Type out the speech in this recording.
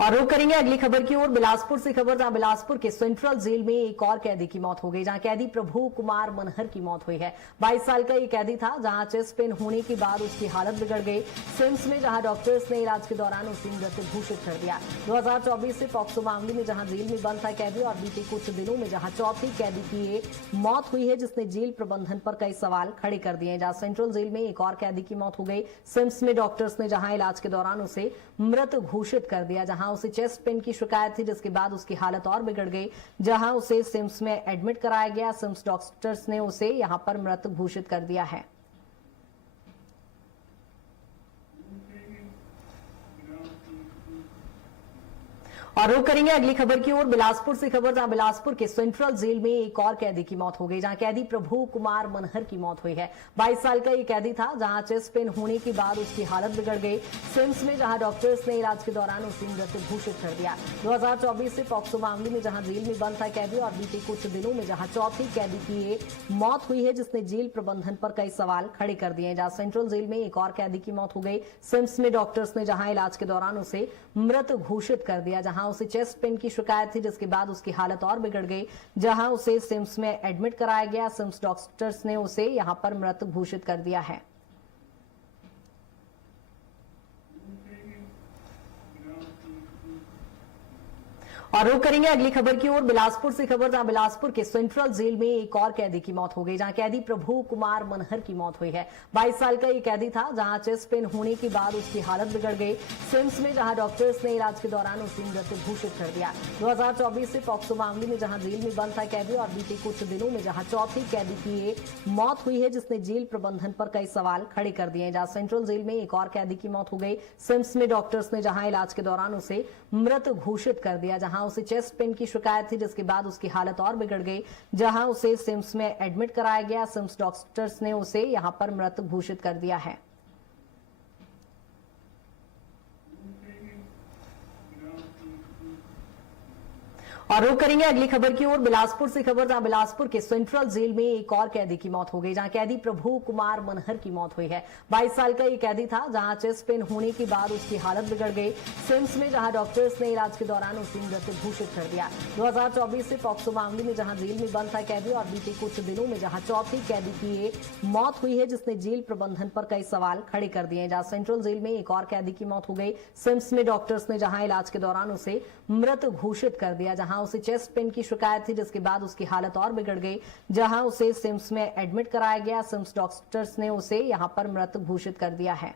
और रुक करेंगे अगली खबर की ओर। बिलासपुर से खबर, जहां बिलासपुर के सेंट्रल जेल में एक और कैदी की मौत हो गई, जहां कैदी प्रभु कुमार मनहर की मौत हुई है। 22 साल का ये कैदी था, जहां चेस्ट पेन होने के बाद उसकी हालत बिगड़ गई। सिम्स में जहां डॉक्टर्स ने इलाज के दौरान उसे मृत घोषित कर दिया। 2024 से पॉक्सो मामले में जहां जेल में बंद था कैदी, और बीते कुछ दिनों में जहां चौथी कैदी की ये मौत हुई है, जिसने जेल प्रबंधन पर कई सवाल खड़े कर दिए। जहां सेंट्रल जेल में एक और कैदी की मौत हो गई। सिम्स में डॉक्टर्स ने जहां इलाज के दौरान उसे मृत घोषित कर दिया, जहां उसे चेस्ट पेन की शिकायत थी, जिसके बाद उसकी हालत और बिगड़ गई। जहां उसे सिम्स में एडमिट कराया गया। सिम्स डॉक्टर्स ने उसे यहां पर मृत घोषित कर दिया है। और रुक करेंगे अगली खबर की ओर। बिलासपुर से खबर, जहां बिलासपुर के सेंट्रल जेल में एक और कैदी की मौत हो गई, जहां कैदी प्रभु कुमार मनहर की मौत हुई है। 22 साल का ये कैदी था, जहां चेस्ट पेन होने के बाद उसकी हालत बिगड़ गई। सिम्स में जहां डॉक्टर्स ने इलाज के दौरान उसे मृत घोषित कर दिया। 2024 से पॉक्सो मामले में जहां जेल में बंद था कैदी, और बीते कुछ दिनों में जहां चौथी कैदी की ये मौत हुई है, जिसने जेल प्रबंधन पर कई सवाल खड़े कर दिए। जहां सेंट्रल जेल में एक और कैदी की मौत हो गई। सिम्स में डॉक्टर्स ने जहां इलाज के दौरान उसे मृत घोषित कर दिया, जहां उसे चेस्ट पेन की शिकायत थी, जिसके बाद उसकी हालत और बिगड़ गई। जहां उसे सिम्स में एडमिट कराया गया। सिम्स डॉक्टर्स ने उसे यहां पर मृत घोषित कर दिया है। और रुक करेंगे अगली खबर की ओर। बिलासपुर से खबर, जहां बिलासपुर के सेंट्रल जेल में एक और कैदी की मौत हो गई, जहां कैदी प्रभु कुमार मनहर की मौत हुई है। 22 साल का ये कैदी था, जहां चेस्ट पेन होने के बाद उसकी हालत बिगड़ गई। सिम्स में जहां डॉक्टर्स ने इलाज के दौरान उसे मृत घोषित कर दिया। 2024 से पॉक्सो मामले में जहां जेल में बंद था कैदी, और बीते कुछ दिनों में जहां चौथी कैदी की ये मौत हुई है, जिसने जेल प्रबंधन पर कई सवाल खड़े कर दिए। जहां सेंट्रल जेल में एक और कैदी की मौत हो गई। सिम्स में डॉक्टर्स ने जहां इलाज के दौरान उसे मृत घोषित कर दिया, जहां उसे चेस्ट पेन की शिकायत थी, जिसके बाद उसकी हालत और बिगड़ गई। जहां उसे सिम्स में एडमिट कराया गया। सिम्स डॉक्टर्स ने उसे यहां पर मृत घोषित कर दिया है। और रुक करेंगे अगली खबर की ओर। बिलासपुर से खबर, जहां बिलासपुर के सेंट्रल जेल में एक और कैदी की मौत हो गई, जहां कैदी प्रभु कुमार मनहर की मौत हुई है। 22 साल का ये कैदी था, जहां चेस्ट पेन होने के बाद उसकी हालत बिगड़ गई। सिम्स में जहां डॉक्टर्स ने इलाज के दौरान उसे मृत घोषित कर दिया। 2024 से पॉक्सो मामले में जहां जेल में बंद था कैदी, और बीते कुछ दिनों में जहां चौथी कैदी की ये मौत हुई है, जिसने जेल प्रबंधन पर कई सवाल खड़े कर दिए। जहां सेंट्रल जेल में एक और कैदी की मौत हो गई। सिम्स में डॉक्टर्स ने जहां इलाज के दौरान उसे मृत घोषित कर दिया, जहां उसे चेस्ट पेन की शिकायत थी, जिसके बाद उसकी हालत और बिगड़ गई। जहां उसे सिम्स में एडमिट कराया गया। सिम्स डॉक्टर्स ने उसे यहां पर मृत घोषित कर दिया है।